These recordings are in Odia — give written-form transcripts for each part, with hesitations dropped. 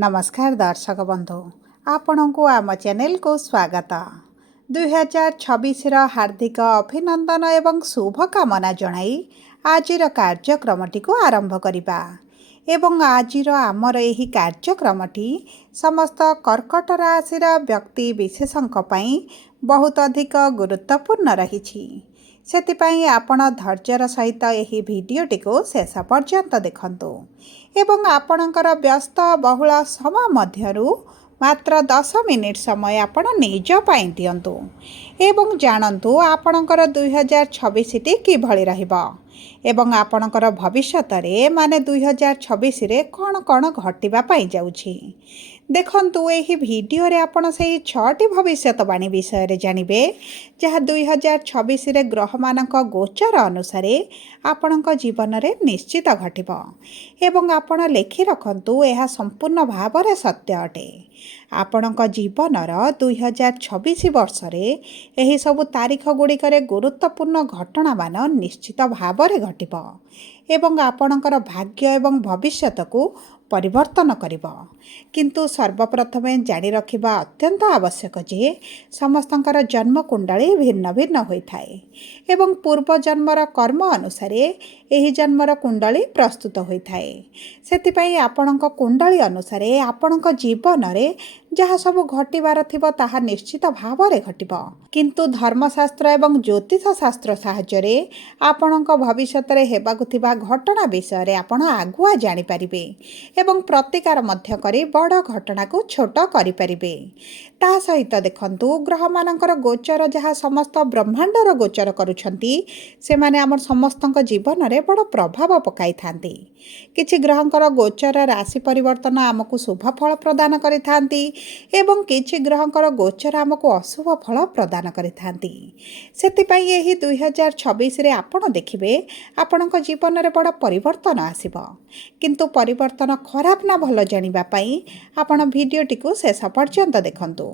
नमस्कार दर्शक बंधु आपण को आम चैनल को स्वागत 2026 हार्दिक अभिनंदन एवं शुभकामना जणाई आजिर कार्यक्रमटी को आरंभ करिबा एवं आजिर आमर एही कार्यक्रमटी समस्त कर्कट राशिर व्यक्ति विशेषंक पई बहुत अधिक गुरुत्वपूर्ण रहिछि। सेतिपई आपण धैर्यर सहित एही भिडियोटी को शेष पर्यंत देखंतु एवं आपणकर व्यस्त बहुल समय मध्यरु मात्र 10 मिनिट समय आपण निज पाई दियंतु एवं जानंतु आपणकर 2026 टी किभଳି रहिबा एवं आपणकर भविष्यत रे माने 2026 रे कोन कोन घटिबा पाई जाउछि। देखंतु एही भिडियो रे आपण सेही 6टी भविष्यतवाणी विषय रे जानिबे जहाँ 2026 रे ग्रह मानक गोचर अनुसार आपणक जीवन रे निश्चित घटिबो एवं आपण लेखि रखंतु एहा संपूर्ण भाव रे सत्य अटे। आपणक जीवनर 2026 वर्ष रे एही सब तारीख गुड़िक गुरुत्वपूर्ण घटना मान निश्चित भाव रे घटिबो एवं आपणकर भाग्य एवं भविष्यत को परिवर्तन करिबो। किंतु सर्वप्रथम जानी रखिबा अत्यंत आवश्यक जे समस्तंकर जन्म कुंडली भिन्न भिन्न होइथाए एवं पूर्व जन्मर कर्म अनुसार एही जन्मर कुंडली प्रस्तुत होइथाए। सेतिपई आपणक कुंडली अनुसार आपणक जीवन रे जहाँ सब घटिबार थिबो ताहा निश्चित भाव रे घटिबो। किंतु धर्मशास्त्र एवं ज्योतिष शास्त्र साहाय्य रे आपणक भविष्यत रे हेबाकु थिबा घटना विषय रे आपण आगुआ जानि परिबे एवं प्रतिकार मध्य करी बड़ घटना को छोट करि परिबे। ता सहित देखंतु ग्रह मानकर गोचर जहाँ समस्त ब्रह्मांडर गोचर करूछंती से माने हमर समस्तक जीवन रे बड़ प्रभाव पकाई थांती। किछि ग्रहंकर गोचर राशि परिवर्तन आमको शुभ फल प्रदान करि थांती एवं किछि ग्रहंकर गोचर आमको अशुभ फल प्रदान करि थांती। सेतिपई एही 2026 रे आपण देखिबे आपणक जीवन रे बड़ परिवर्तन आसीबो। किंतु परिवर्तन खराब ना भल जानिबा पई आपण भिडियोटी को शेष पर्यंत देखंतु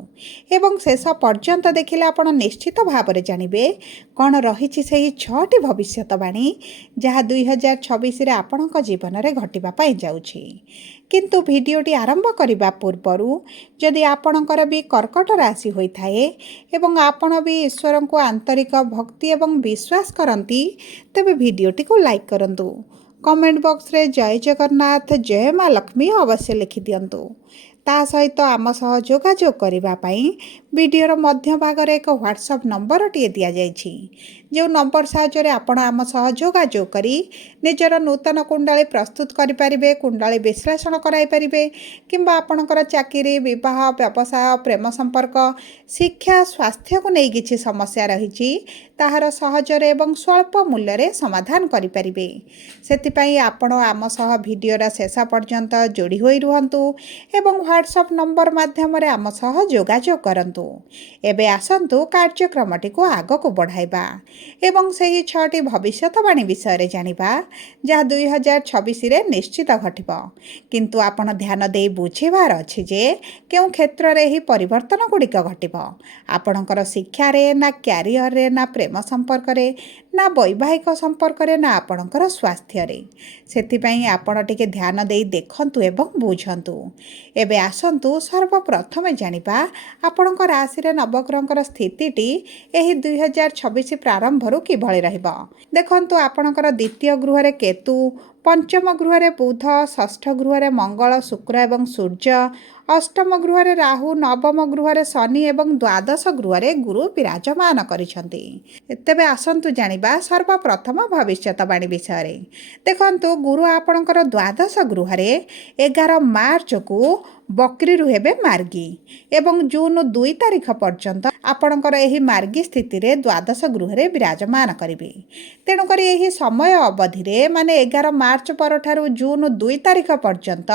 एवं शेष पर्यंत देखिले आपण निश्चित भाव रे जानिबे कोन रहिछि सेही 6टी भविष्यतवाणी जहाँ 2026 रे आपणक जीवन रे घटिबा पई जाउछि। किंतु भिडियोटी आरंभ करिबा पूर्वरु जदि आपणकर भी कर्कट राशि होइथाए एवं आपण भी ईश्वर को आंतरिक भक्ति एवं विश्वास करंती तबे भिडियोटी को लाइक करंतु। कमेंट बॉक्स रे जय जगन्नाथ जय माँ लक्ष्मी अवश्य लिखि दियंतु। ता सहित आम सह जोगाजोग करिबा पई वीडियोर मध्य भाग रे एक व्हाट्सएप नंबर टिए दिया जायछि जो नंबर साहाय्य आपण आम सह जोगाजोग करी निजर नूतन कुंडली प्रस्तुत करि परिबे कुंडली विश्लेषण कराई परिबे किंबा आपणकर चाकरी विवाह व्यवसाय प्रेम संपर्क शिक्षा स्वास्थ्य को नहीं किछि समस्या रहिछि ताहार सहजर एवं स्वल्प मूल्य रे समाधान करि परिबे। सेतिपई आपण आम सह वीडियोर शेष पर्यंत जोड़ी होई रुहंतु एवं व्हाट्सएप नंबर माध्यम रे आम सह जोगाजोग करंतु। एबे आसंतु कार्यक्रमटी को आग को बढ़ाइबा एवं सही 6टी भविष्यतवाणी विषय रे जानिबा जहाँ 2026 रे निश्चित घटिबो। किंतु आपण ध्यान देई बुझिबार अछि जे केउ क्षेत्र रे ही परिवर्तन गुड़िक घटिबो। आपणकर शिक्षा रे ना कैरियर रे ना प्रेम संपर्क रे ना वैवाहिक संपर्क रे ना आपणकर स्वास्थ्य रे। सेतिपई आपण टिके ध्यान देई देखंतु एवं बुझंतु। एबे आसंतु सर्वप्रथम जानिबा आपणक राशि रे नवग्रहंकर स्थितिटी एही 2026 प्रारंभरु किभଳି रहिबो। देखंतु आपणकर द्वितीय गृह रे केतु पंचम गृह रे बुध षष्ठ गृह रे मंगल शुक्र एवं सूर्य अष्टम गृह रे राहु नवम गृह रे शनि एवं द्वादश गृह रे गुरु विराजमान करिसंती। तेबे आसंतु जानिबा सर्वप्रथम भविष्यतवाणी विषय रे। देखंतु गुरु आपणकर द्वादश गृह रे 11 मार्च को बकरी हेबे मार्गी एवं जून 2 तारिख पर्यंत आपणकर एही मार्गी स्थिति रे द्वादश गृह रे विराजमान करिवे। तेणु करी एही समय अवधि रे माने 11 मार्च परठारु जून 2 तारिख पर्यंत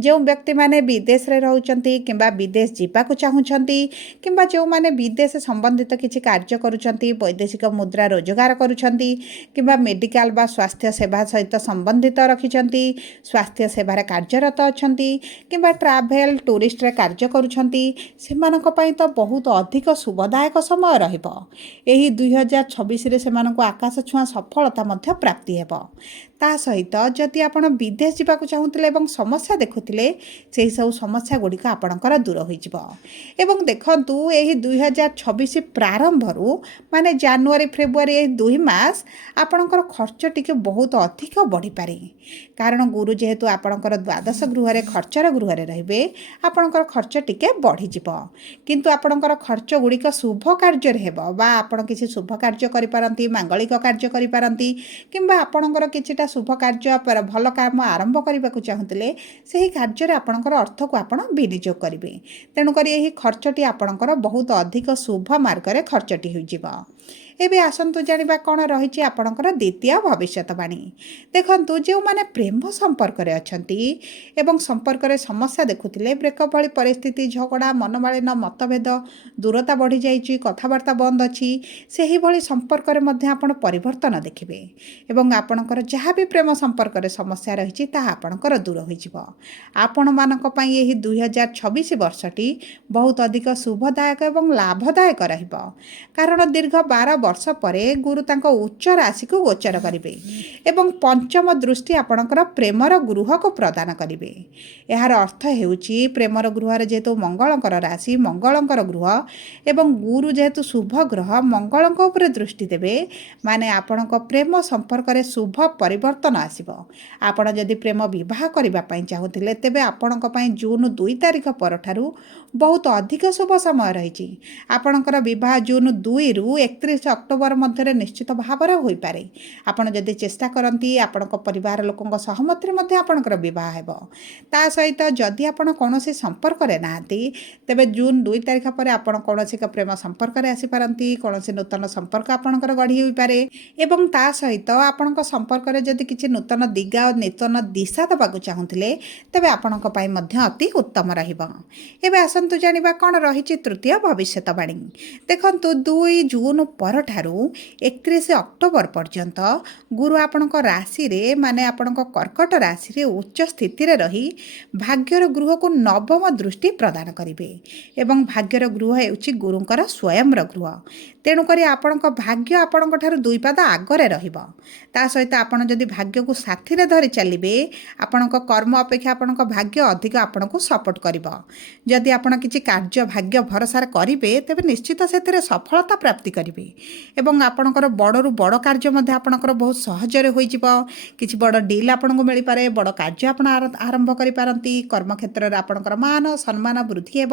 जो व्यक्ति माने विदेश रे रहउचंती किंबा विदेश जीवाकु चाहुचंती किंबा जो माने विदेश संबंधित किछि कार्य करूचंती वैदेशिक मुद्रा रोजगार करूचंती किंबा मेडिकल बा स्वास्थ्य सेवा सहित संबंधित रखिचंती स्वास्थ्य सेवार कार्यरत अछंती किंबा ट्राभेल टूरिस्ट रे कार्य करूछंती सेमानक पई तो बहुत अधिक शुभदायक समय रहिबो। एही 2026 रे सेमानक आकाश छुआ सफलता मध्य प्राप्ति हेबो। ତା ସହିତ ଯଦି ଆପଣ ବିଦେଶ ଯିବାକୁ ଚାହୁଁଥିଲେ ଏବଂ ସମସ୍ୟା ଦେଖୁଥିଲେ ସେହିସବୁ ସମସ୍ୟା ଗୁଡ଼ିକ ଆପଣଙ୍କର ଦୂର ହୋଇଯିବ। ଏବଂ ଦେଖନ୍ତୁ ଏହି 2026 ପ୍ରାରମ୍ଭରୁ ମାନେ ଜାନୁଆରୀ ଫେବୃଆରୀ ଏହି 2 ମାସ ଆପଣଙ୍କର ଖର୍ଚ୍ଚ ଟିକେ ବହୁତ ଅଧିକ ବଢ଼ିପାରେ। କାରଣ ଗୁରୁ ଯେହେତୁ ଆପଣଙ୍କର ଦ୍ୱାଦଶ ଗୃହରେ ଖର୍ଚ୍ଚର ଗୃହରେ ରହିବେ ଆପଣଙ୍କର ଖର୍ଚ୍ଚ ଟିକେ ବଢ଼ିଯିବ। କିନ୍ତୁ ଆପଣଙ୍କର ଖର୍ଚ୍ଚ ଗୁଡ଼ିକ ଶୁଭ କାର୍ଯ୍ୟରେ ହେବ ବା ଆପଣ କିଛି ଶୁଭ କାର୍ଯ୍ୟ କରିପାରନ୍ତି, ମାଙ୍ଗଳିକ କାର୍ଯ୍ୟ କରିପାରନ୍ତି କିମ୍ବା ଆପଣଙ୍କର କିଛିଟା ଶୁଭ କାର୍ଯ୍ୟ ଭଲ କାମ ଆରମ୍ଭ କରିବାକୁ ଚାହୁଁଥିଲେ ସେହି କାର୍ଯ୍ୟରେ ଆପଣଙ୍କର ଅର୍ଥକୁ ଆପଣ ବିନିଯୋଗ କରିବେ। ତେଣୁକରି ଏହି ଖର୍ଚ୍ଚଟି ଆପଣଙ୍କର ବହୁତ ଅଧିକ ଶୁଭ ମାର୍ଗରେ ଖର୍ଚ୍ଚଟି ହୋଇଯିବ। ଏବେ ଆସନ୍ତୁ ଜାଣିବା କ'ଣ ରହିଛି ଆପଣଙ୍କର ଦ୍ୱିତୀୟ ଭବିଷ୍ୟତବାଣୀ। ଦେଖନ୍ତୁ ଯେଉଁମାନେ ପ୍ରେମ ସମ୍ପର୍କରେ ଅଛନ୍ତି ଏବଂ ସମ୍ପର୍କରେ ସମସ୍ୟା ଦେଖୁଥିଲେ, ବ୍ରେକଅପ୍ ଭଳି ପରିସ୍ଥିତି, ଝଗଡ଼ା, ମନମାଳିନ, ମତଭେଦ, ଦୂରତା ବଢ଼ିଯାଇଛି, କଥାବାର୍ତ୍ତା ବନ୍ଦ ଅଛି, ସେହିଭଳି ସମ୍ପର୍କରେ ମଧ୍ୟ ଆପଣ ପରିବର୍ତ୍ତନ ଦେଖିବେ ଏବଂ ଆପଣଙ୍କର ଯାହା ବି ପ୍ରେମ ସମ୍ପର୍କରେ ସମସ୍ୟା ରହିଛି ତାହା ଆପଣଙ୍କର ଦୂର ହୋଇଯିବ। ଆପଣମାନଙ୍କ ପାଇଁ ଏହି 2026 ବର୍ଷଟି ବହୁତ ଅଧିକ ଶୁଭଦାୟକ ଏବଂ ଲାଭଦାୟକ ରହିବ। କାରଣ ଦୀର୍ଘ 12 ବର୍ଷ ପରେ ଗୁରୁ ତାଙ୍କ ଉଚ୍ଚ ରାଶିକୁ ଗୋଚର କରିବେ ଏବଂ ପଞ୍ଚମ ଦୃଷ୍ଟି ଆପଣଙ୍କର ପ୍ରେମର ଗୃହକୁ ପ୍ରଦାନ କରିବେ। ଏହାର ଅର୍ଥ ହେଉଛି ପ୍ରେମର ଗୃହରେ ଯେହେତୁ ମଙ୍ଗଳଙ୍କର ରାଶି, ମଙ୍ଗଳଙ୍କର ଗୃହ ଏବଂ ଗୁରୁ ଯେହେତୁ ଶୁଭ ଗ୍ରହ ମଙ୍ଗଳଙ୍କ ଉପରେ ଦୃଷ୍ଟି ଦେବେ ମାନେ ଆପଣଙ୍କ ପ୍ରେମ ସମ୍ପର୍କରେ ଶୁଭ ପରିବର୍ତ୍ତନ ଆସିବ। ଆପଣ ଯଦି ପ୍ରେମ ବିବାହ କରିବା ପାଇଁ ଚାହୁଁଥିଲେ ତେବେ ଆପଣଙ୍କ ପାଇଁ ଜୁନ୍ 2 ତାରିଖ ପରଠାରୁ ବହୁତ ଅଧିକ ଶୁଭ ସମୟ ରହିଛି। ଆପଣଙ୍କର ବିବାହ ଜୁନ୍ 2ରୁ 31 ଅକ୍ଟୋବର ମଧ୍ୟରେ ନିଶ୍ଚିତ ଭାବରେ ହୋଇପାରେ। ଆପଣ ଯଦି ଚେଷ୍ଟା କରନ୍ତି ଆପଣଙ୍କ ପରିବାର ଲୋକଙ୍କ ସହମତିରେ ମଧ୍ୟ ଆପଣଙ୍କର ବିବାହ ହେବ। ତା ସହିତ ଯଦି ଆପଣ କୌଣସି ସମ୍ପର୍କରେ ନାହାନ୍ତି ତେବେ ଜୁନ୍ 2 ତାରିଖ ପରେ ଆପଣ କୌଣସି ଏକ ପ୍ରେମ ସମ୍ପର୍କରେ ଆସିପାରନ୍ତି, କୌଣସି ନୂତନ ସମ୍ପର୍କ ଆପଣଙ୍କର ଗଢ଼ି ହୋଇପାରେ ଏବଂ ତା ସହିତ ଆପଣଙ୍କ ସମ୍ପର୍କରେ ଯଦି କିଛି ନୂତନ ଦିଗା ଓ ନୂତନ ଦିଶା ଦେବାକୁ ଚାହୁଁଥିଲେ ତେବେ ଆପଣଙ୍କ ପାଇଁ ମଧ୍ୟ ଅତି ଉତ୍ତମ ରହିବ। ଏବେ ଆସନ୍ତୁ ଜାଣିବା କ'ଣ ରହିଛି ତୃତୀୟ ଭବିଷ୍ୟତବାଣୀ। ଦେଖନ୍ତୁ 2 ଜୁନ୍ ପରଠାରୁ 31 ଅକ୍ଟୋବର ପର୍ଯ୍ୟନ୍ତ ଗୁରୁ ଆପଣଙ୍କ ରାଶିରେ ମାନେ ଆପଣଙ୍କ କର୍କଟ ରାଶିରେ ଉଚ୍ଚ ସ୍ଥିତିରେ ରହି ଭାଗ୍ୟର ଗୃହକୁ ନବମ ଦୃଷ୍ଟି ପ୍ରଦାନ କରିବେ ଏବଂ ଭାଗ୍ୟର ଗୃହ ହେଉଛି ଗୁରୁଙ୍କର ସ୍ୱୟଂର ଗୃହ। ତେଣୁକରି ଆପଣଙ୍କ ଭାଗ୍ୟ ଆପଣଙ୍କ ଠାରୁ 2 ପାଦ ଆଗରେ ରହିବ। ତା ସହିତ ଆପଣ ଯଦି ଭାଗ୍ୟକୁ ସାଥିରେ ଧରି ଚାଲିବେ ଆପଣଙ୍କ କର୍ମ ଅପେକ୍ଷା ଆପଣଙ୍କ ଭାଗ୍ୟ ଅଧିକ ଆପଣଙ୍କୁ ସପୋର୍ଟ କରିବ। ଯଦି ଆପଣ କିଛି କାର୍ଯ୍ୟ ଭାଗ୍ୟ ଭରସାରେ କରିବେ ତେବେ ନିଶ୍ଚିତ ସେଥିରେ ସଫଳତା ପ୍ରାପ୍ତି କରିବେ ଏବଂ ଆପଣଙ୍କର ବଡ଼ରୁ ବଡ଼ କାର୍ଯ୍ୟ ମଧ୍ୟ ଆପଣଙ୍କର ବହୁତ ସହଜରେ ହୋଇଯିବ। କିଛି ବଡ଼ ଡିଲ୍ ଆପଣଙ୍କୁ ମିଳିପାରେ, ବଡ଼ କାର୍ଯ୍ୟ ଆପଣ ଆରମ୍ଭ କରିପାରନ୍ତି। କର୍ମକ୍ଷେତ୍ରରେ ଆପଣଙ୍କର ମାନ ସମ୍ମାନ ବୃଦ୍ଧି ହେବ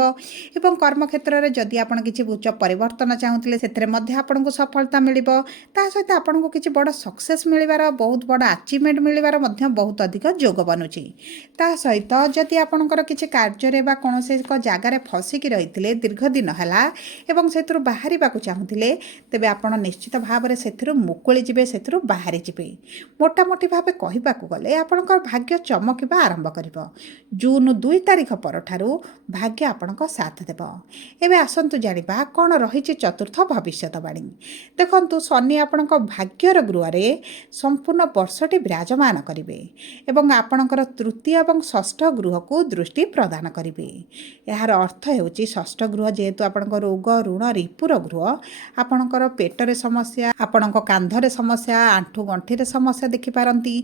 ଏବଂ କର୍ମକ୍ଷେତ୍ରରେ ଯଦି ଆପଣ କିଛି ଉଚ୍ଚ ପରିବର୍ତ୍ତନ ଚାହୁଁଥିଲେ ସେଥିରେ ମଧ୍ୟ ଆପଣଙ୍କୁ ସଫଳତା ମିଳିବ। ତା ସହିତ ଆପଣଙ୍କୁ କିଛି ବଡ଼ ସକ୍ସେସ୍ ମିଳିବାର, ବହୁତ ବଡ଼ ଆଚିଭମେଣ୍ଟ ମିଳିବାର ମଧ୍ୟ ବହୁତ ଅଧିକ ଯୋଗ ବନୁଛି। ତା ସହିତ ଯଦି ଆପଣଙ୍କର କିଛି କାର୍ଯ୍ୟରେ ବା କୌଣସି ଏକ ଜାଗାରେ ଫସିକି ରହିଥିଲେ ଦୀର୍ଘ ଦିନ ହେଲା ଏବଂ ସେଥିରୁ ବାହାରିବାକୁ ଚାହୁଁଥିଲେ ତେବେ ଆପଣ ନିଶ୍ଚିତ ଭାବରେ ସେଥିରୁ ମୁକୁଳି ଯିବେ, ସେଥିରୁ ବାହାରି ଯିବେ। ମୋଟାମୋଟି ଭାବେ କହିବାକୁ ଗଲେ ଆପଣଙ୍କର ଭାଗ୍ୟ ଚମକିବା ଆରମ୍ଭ କରିବ। ଜୁନ୍ 2 ତାରିଖ ପରଠାରୁ ଭାଗ୍ୟ ଆପଣଙ୍କ ସାଥ ଦେବ। ଏବେ ଆସନ୍ତୁ ଜାଣିବା କ'ଣ ରହିଛି ଚତୁର୍ଥ ଭବିଷ୍ୟତବାଣୀ। ଦେଖନ୍ତୁ ଶନି ଆପଣଙ୍କ ଭାଗ୍ୟର ଗୃହରେ ସମ୍ପୂର୍ଣ୍ଣ ବର୍ଷଟି ବିରାଜମାନ କରିବେ ଏବଂ ଆପଣଙ୍କର ତୃତୀୟ ଏବଂ ଷଷ୍ଠ ଗୃହକୁ ଦୃଷ୍ଟି ପ୍ରଦାନ କରିବେ। ଏହାର ଅର୍ଥ ହେଉଛି ଷଷ୍ଠ ଗୃହ ଯେହେତୁ ଆପଣଙ୍କ ରୋଗ, ଋଣ, ରିପୁର ଗୃହ, ଆପଣଙ୍କର ପେଟରେ ସମସ୍ୟା, ଆପଣଙ୍କ କାନ୍ଧରେ ସମସ୍ୟା, ଆଣ୍ଠୁ ଗଣ୍ଠିରେ ସମସ୍ୟା ଦେଖିପାରନ୍ତି।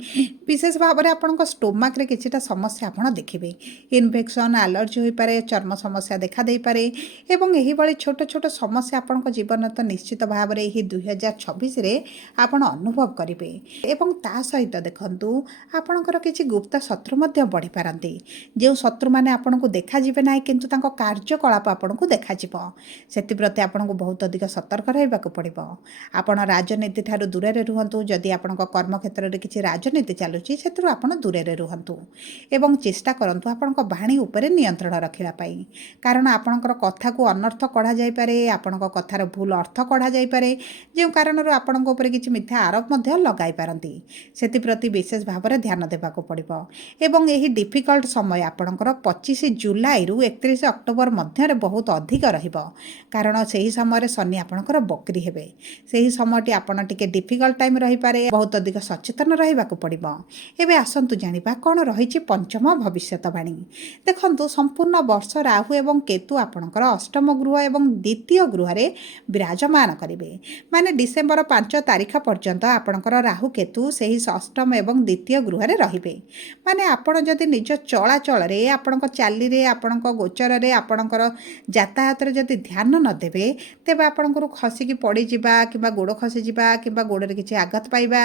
ବିଶେଷ ଭାବରେ ଆପଣଙ୍କ ଷ୍ଟୋମାକରେ କିଛିଟା ସମସ୍ୟା ଆପଣ ଦେଖିବେ। ଇନଫେକ୍ସନ୍, ଆଲର୍ଜି ହୋଇପାରେ, ଚର୍ମ ସମସ୍ୟା ଦେଖାଦେଇପାରେ ଏବଂ ଏହିଭଳି ଛୋଟ ଛୋଟ ସମସ୍ୟା ଆପଣଙ୍କ ଜୀବନରେ ତ ନିଶ୍ଚିତ ଭାବରେ ଏହି 2026ରେ ଆପଣ ଅନୁଭବ କରିବେ। ଏବଂ ତା ସହିତ ଦେଖନ୍ତୁ ଆପଣଙ୍କର କିଛି ଗୁପ୍ତ ଶତ୍ରୁ ମଧ୍ୟ ବଢ଼ିପାରନ୍ତି। ଯେଉଁ ଶତ୍ରୁମାନେ ଆପଣଙ୍କୁ ଦେଖାଯିବେ ନାହିଁ କିନ୍ତୁ ତାଙ୍କ କାର୍ଯ୍ୟକଳାପ ଆପଣଙ୍କୁ ଦେଖାଯିବ। ସେଥିପ୍ରତି ଆପଣଙ୍କୁ ବହୁତ ଅଧିକ ସତର୍କ ରହିବାକୁ ପଡ଼ିବ। ଆପଣ ରାଜନୀତି ଠାରୁ ଦୂରରେ ରୁହନ୍ତୁ। ଯଦି ଆପଣଙ୍କ କର୍ମକ୍ଷେତ୍ରରେ କିଛି ରାଜନୀତି ଚାଲୁଛି ସେଥିରୁ ଆପଣ ଦୂରରେ ରୁହନ୍ତୁ ଏବଂ ଚେଷ୍ଟା କରନ୍ତୁ ଆପଣଙ୍କ ବାଣୀ ଉପରେ ନିୟନ୍ତ୍ରଣ ରଖିବା ପାଇଁ। କାରଣ ଆପଣଙ୍କର କଥାକୁ ଅନର୍ଥ କଢ଼ାଯାଇପାରେ, ଆପଣଙ୍କ କଥାର ଭୁଲ ଅର୍ଥ କଢ଼ାଯାଇପାରେ, ଯେଉଁ କାରଣରୁ ଆପଣଙ୍କ ଉପରେ କିଛି ମିଥ୍ୟା ଆରୋପ ମଧ୍ୟ ଲଗାଇ ପାରନ୍ତି। ସେଥିପ୍ରତି ବିଶେଷ ଭାବରେ ଧ୍ୟାନ ଦେବାକୁ ପଡ଼ିବ ଏବଂ ଏହି ଡିଫିକଲ୍ଟ ସମୟ ଆପଣଙ୍କର 25 ଜୁଲାଇରୁ 31 ଅକ୍ଟୋବର ମଧ୍ୟରେ ବହୁତ ଅଧିକ ରହିବ। କାରଣ ସେହି ସମୟରେ ଶନି ଆପଣଙ୍କର ବକ୍ରି ହେବେ। ଥିବେ ସେହି ସମୟଟି ଆପଣ ଟିକେ ଡିଫିକଲ୍ଟ ଟାଇମ୍ ରହିପାରେ, ବହୁତ ଅଧିକ ସଚେତନ ରହିବାକୁ ପଡ଼ିବ। ଏବେ ଆସନ୍ତୁ ଜାଣିବା କ'ଣ ରହିଛି ପଞ୍ଚମ ଭବିଷ୍ୟତବାଣୀ। ଦେଖନ୍ତୁ, ସମ୍ପୂର୍ଣ୍ଣ ବର୍ଷ ରାହୁ ଏବଂ କେତୁ ଆପଣଙ୍କର ଅଷ୍ଟମ ଗୃହ ଏବଂ ଦ୍ୱିତୀୟ ଗୃହରେ ବିରାଜମାନ କରିବେ। ମାନେ ଡିସେମ୍ବର 5 ତାରିଖ ପର୍ଯ୍ୟନ୍ତ ଆପଣଙ୍କର ରାହୁ କେତୁ ସେହି ଅଷ୍ଟମ ଏବଂ ଦ୍ୱିତୀୟ ଗୃହରେ ରହିବେ। ମାନେ ଆପଣ ଯଦି ନିଜ ଚଳାଚଳରେ, ଆପଣଙ୍କ ଚାଲିରେ, ଆପଣଙ୍କ ଗୋଚରରେ, ଆପଣଙ୍କର ଯାତାୟାତରେ ଯଦି ଧ୍ୟାନ ନ ଦେବେ, ତେବେ ଆପଣଙ୍କର ଖସିକି ପଡ଼ିଯିବା କିମ୍ବା ଗୋଡ଼ ଖସିଯିବା କିମ୍ବା ଗୋଡ଼ରେ କିଛି ଆଘାତ ପାଇବା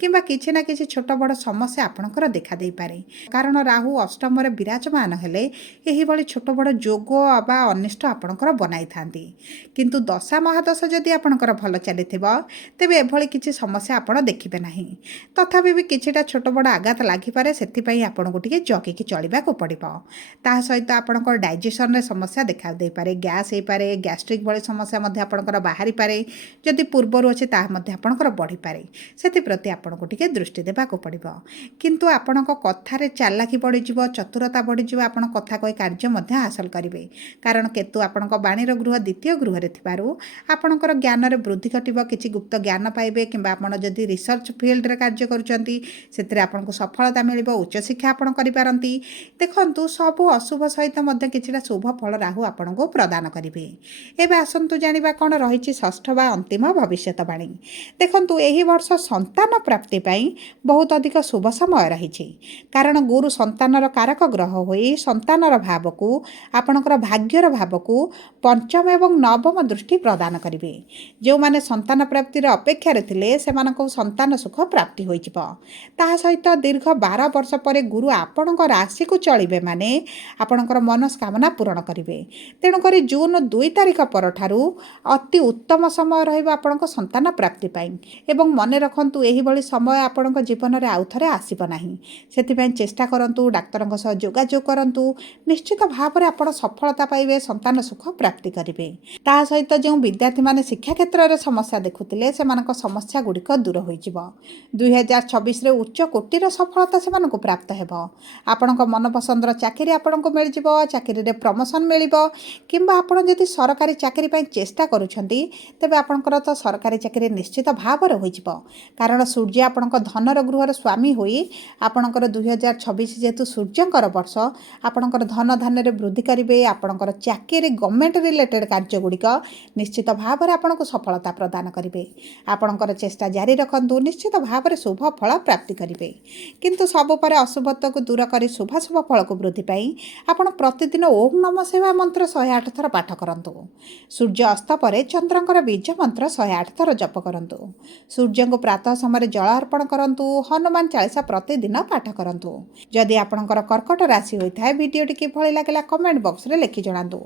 କିମ୍ବା କିଛି ନା କିଛି ଛୋଟ ବଡ଼ ସମସ୍ୟା ଆପଣଙ୍କର ଦେଖାଦେଇପାରେ। କାରଣ ରାହୁ ଅଷ୍ଟମରେ ବିରାଜମାନ ହେଲେ ଏହିଭଳି ଛୋଟ ବଡ଼ ଯୋଗ ବା ଅନିଷ୍ଟ ଆପଣଙ୍କର ବନାଇଥାନ୍ତି। କିନ୍ତୁ ଦଶା ମହାଦଶା ଯଦି ଆପଣଙ୍କର ଭଲ ଚାଲିଥିବ, ତେବେ ଏଭଳି କିଛି ସମସ୍ୟା ଆପଣ ଦେଖିବେ ନାହିଁ। ତଥାପି ବି କିଛିଟା ଛୋଟ ବଡ଼ ଆଘାତ ଲାଗିପାରେ, ସେଥିପାଇଁ ଆପଣଙ୍କୁ ଟିକେ ଜଗିକି ଚଳିବାକୁ ପଡ଼ିବ। ତାହା ସହିତ ଆପଣଙ୍କର ଡାଇଜେସନରେ ସମସ୍ୟା ଦେଖା ଦେଇପାରେ, ଗ୍ୟାସ୍ ହେଇପାରେ, ଗ୍ୟାଷ୍ଟ୍ରିକ୍ ଭଳି ସମସ୍ୟା ମଧ୍ୟ ଆପଣଙ୍କର ବାହାରିପାରେ। ଯଦି ପୂର୍ବରୁ ଅଛି ତାହା ମଧ୍ୟ ଆପଣଙ୍କର ବଢ଼ିପାରେ। ସେଥିପ୍ରତି ଆପଣଙ୍କୁ ଟିକେ ଦୃଷ୍ଟି ଦେବାକୁ ପଡ଼ିବ। କିନ୍ତୁ ଆପଣଙ୍କ କଥାରେ ଚାଲାକି ବଢ଼ିଯିବ, ଚତୁରତା ବଢ଼ିଯିବ, ଆପଣ କଥା କହି କାର୍ଯ୍ୟ ମଧ୍ୟ ହାସଲ କରିବେ। କାରଣ କେତୁ ଆପଣଙ୍କ ବାଣୀର ଗୃହ ଦ୍ୱିତୀୟ ଗୃହରେ ଥିବାରୁ ଆପଣଙ୍କର ଜ୍ଞାନରେ ବୃଦ୍ଧି ଘଟିବ, କିଛି ଗୁପ୍ତ ଜ୍ଞାନ ପାଇବେ କିମ୍ବା ଆପଣ ଯଦି ରିସର୍ଚ୍ଚ ଫିଲ୍ଡରେ କାର୍ଯ୍ୟ କରୁଛନ୍ତି ସେଥିରେ ଆପଣଙ୍କୁ ସଫଳତା ମିଳିବ, ଉଚ୍ଚଶିକ୍ଷା ଆପଣ କରିପାରନ୍ତି। ଦେଖନ୍ତୁ, ସବୁ ଅଶୁଭ ସହିତ ମଧ୍ୟ କିଛିଟା ଶୁଭ ଫଳ ରାହୁ ଆପଣଙ୍କୁ ପ୍ରଦାନ କରିବେ। ଏବେ ଆସନ୍ତୁ ଜାଣିବା କ'ଣ ରହିଛି ଷଷ୍ଠ ବା ଅନ୍ତିମ ଭବିଷ୍ୟତବାଣୀ। ଦେଖନ୍ତୁ, ଏହି ବର୍ଷ ସନ୍ତାନ ପ୍ରାପ୍ତି ପାଇଁ ବହୁତ ଅଧିକ ଶୁଭ ସମୟ ରହିଛି। କାରଣ ଗୁରୁ ସନ୍ତାନର କାରକ ଗ୍ରହ ହୋଇ ସନ୍ତାନର ଭାବକୁ, ଆପଣଙ୍କର ଭାଗ୍ୟର ଭାବକୁ ପଞ୍ଚମ ଏବଂ ନବମ ଦୃଷ୍ଟି ପ୍ରଦାନ କରିବେ। ଯେଉଁମାନେ ସନ୍ତାନ ପ୍ରାପ୍ତିର ଅପେକ୍ଷାରେ ଥିଲେ ସେମାନଙ୍କୁ ସନ୍ତାନ ସୁଖ ପ୍ରାପ୍ତି ହୋଇଯିବ। ତାହା ସହିତ ଦୀର୍ଘ 12 ବର୍ଷ ପରେ ଗୁରୁ ଆପଣଙ୍କ ରାଶିକୁ ଚଳିବେ, ମାନେ ଆପଣଙ୍କର ମନସ୍କାମନା ପୂରଣ କରିବେ। ତେଣୁକରି ଜୁନ୍ 2 ତାରିଖ ପରଠାରୁ ଅତି ଉତ୍ତମ ସମୟ ରହିବ ଆପଣଙ୍କ ସନ୍ତାନ ପ୍ରାପ୍ତି ପାଇଁ। ଏବଂ ମନେ ରଖନ୍ତୁ, ଏହିଭଳି ସମୟ ଆପଣଙ୍କ ଜୀବନରେ ଆଉ ଥରେ ଆସିବ ନାହିଁ। ସେଥିପାଇଁ ଚେଷ୍ଟା କରନ୍ତୁ, ଡାକ୍ତରଙ୍କ ସହ ଯୋଗାଯୋଗ କରନ୍ତୁ। ନିଶ୍ଚିତ ଭାବରେ ଆପଣ ସଫଳତା ପାଇବେ, ସନ୍ତାନ ସୁଖ ପ୍ରାପ୍ତି କରିବେ। ତାହା ସହିତ ଯେଉଁ ବିଦ୍ୟାର୍ଥୀମାନେ ଶିକ୍ଷା କ୍ଷେତ୍ରରେ ସମସ୍ୟା ଦେଖୁଥିଲେ ସେମାନଙ୍କ ସମସ୍ୟା ଗୁଡ଼ିକ ଦୂର ହୋଇଯିବ। 2024ରେ ଉଚ୍ଚ କୋଟିର ସଫଳତା ସେମାନଙ୍କୁ ପ୍ରାପ୍ତ ହେବ। ଆପଣଙ୍କ ମନପସନ୍ଦର ଚାକିରି ଆପଣଙ୍କୁ ମିଳିଯିବ, ଚାକିରିରେ ପ୍ରମୋସନ୍ ମିଳିବ। କିମ୍ବା ଆପଣ ଯଦି ସରକାରୀ ଚାକିରି ପାଇଁ ଚେଷ୍ଟା କରୁଛନ୍ତି, ତେବେ ଆପଣଙ୍କର ତ ସରକାରୀ ଚାକିରି ନିଶ୍ଚିତ ଭାବରେ ହୋଇଯିବ। କାରଣ ସୂର୍ଯ୍ୟ ଆପଣଙ୍କ ଧନର ଗୃହର ସ୍ୱାମୀ ହୋଇ ଆପଣଙ୍କର 2026 ଯେହେତୁ ସୂର୍ଯ୍ୟଙ୍କର ବର୍ଷ, ଆପଣଙ୍କର ଧନ ଧାନ୍ୟରେ ବୃଦ୍ଧି କରିବେ। ଆପଣଙ୍କର ଚାକିରି, ଗଭର୍ଣ୍ଣମେଣ୍ଟ ରିଲେଟେଡ୍ କାର୍ଯ୍ୟଗୁଡ଼ିକ ନିଶ୍ଚିତ ଭାବରେ ଆପଣଙ୍କୁ ସଫଳତା ପ୍ରଦାନ କରିବେ। ଆପଣଙ୍କର ଚେଷ୍ଟା ଜାରି ରଖନ୍ତୁ, ନିଶ୍ଚିତ ଭାବରେ ଶୁଭ ଫଳ ପ୍ରାପ୍ତି କରିବେ। କିନ୍ତୁ ସବୁ ପରେ ଅଶୁଭତ୍ୱକୁ ଦୂର କରି ଶୁଭାଶୁଭ ଫଳକୁ ବୃଦ୍ଧି ପାଇଁ ଆପଣ ପ୍ରତିଦିନ ଓମ୍ ନମଃ ଶିବାୟ ମନ୍ତ୍ର 108 ଥର ପାଠ କରନ୍ତୁ। ସୂର୍ଯ୍ୟ ଅସ୍ତ ପରେ ଚନ୍ଦ୍ରଙ୍କର ବୀଜ ମନ୍ତ୍ର 108 ଥର ଜପ କରନ୍ତୁ। ସୂର୍ଯ୍ୟଙ୍କୁ ପ୍ରାତଃ ସମୟରେ ଜଳ ଅର୍ପଣ କରନ୍ତୁ। ହନୁମାନ ଚାଳିଶା ପ୍ରତିଦିନ ପାଠ କରନ୍ତୁ। ଯଦି ଆପଣଙ୍କର କର୍କଟ ରାଶି ହୋଇଥାଏ, ଭିଡ଼ିଓଟି କିଭଳି ଲାଗିଲା କମେଣ୍ଟ ବକ୍ସରେ ଲେଖି ଜଣାନ୍ତୁ।